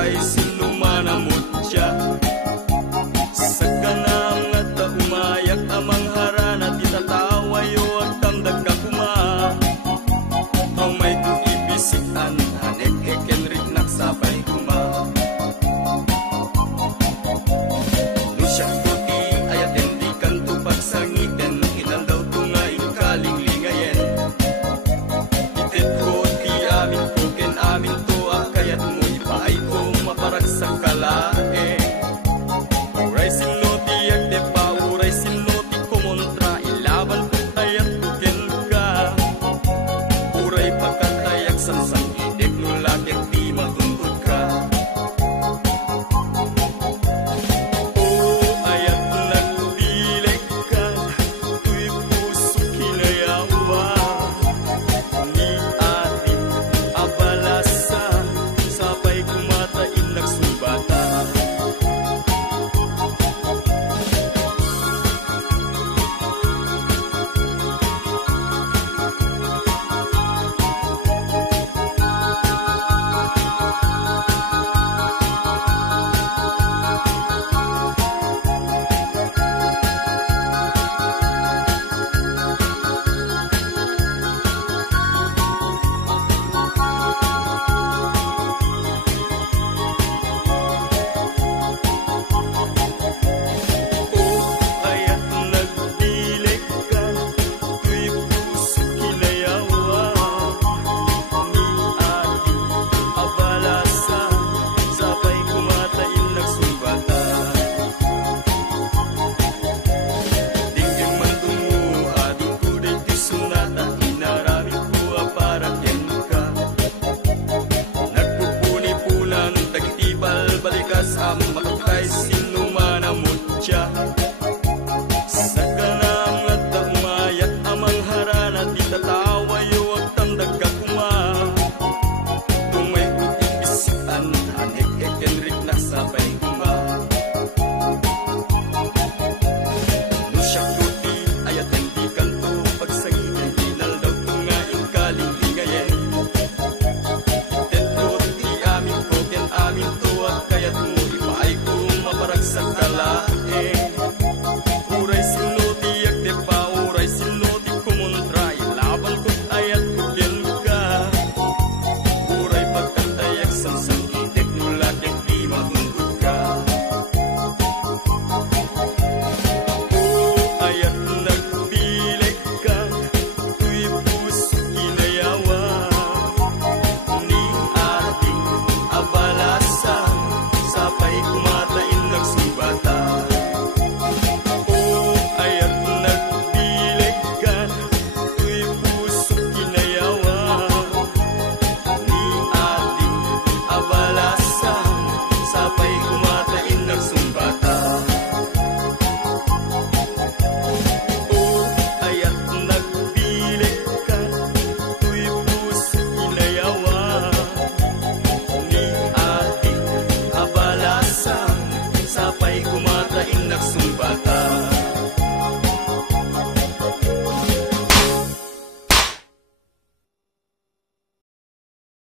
makatay sinumanamot siya. Sa kanang at umayak amang harana ti tatawayo at tamdag ka kuma. Ang may kuibisitan hanek ekenrik nagsapay kuma. Nusyak tuti ayaten di kanto pagsangiten ilan daw tunga ikaling lingayen. Itit ko ti amin ko ken amin to akayat mo ipaay ko maparag sa kalae. Uray sinoti agde pa uray sinoti kumontra ilaban ko tayat tuken ka. Uray pagkatayak sansang idek nulakyak di matundod ka. O ayat nagpilik ka tuy puso kinayawa. Ni ati abalasa sabay kumatain nagsumbata. O ayat nagpilik ka tuy puso kinayawa. Ni ati abalasa sabay kumatain nagsumbata. Dinggin man tungo adi ko day ti sunata inarami ko aparakyan ka. Nagpupuni-punan tagtibal balikas ang makatay sinumanamot siya. Sa kanang at umayat amang harana di tatawayo at tamdag ka kuma. Kung may uibisian hanek ekenri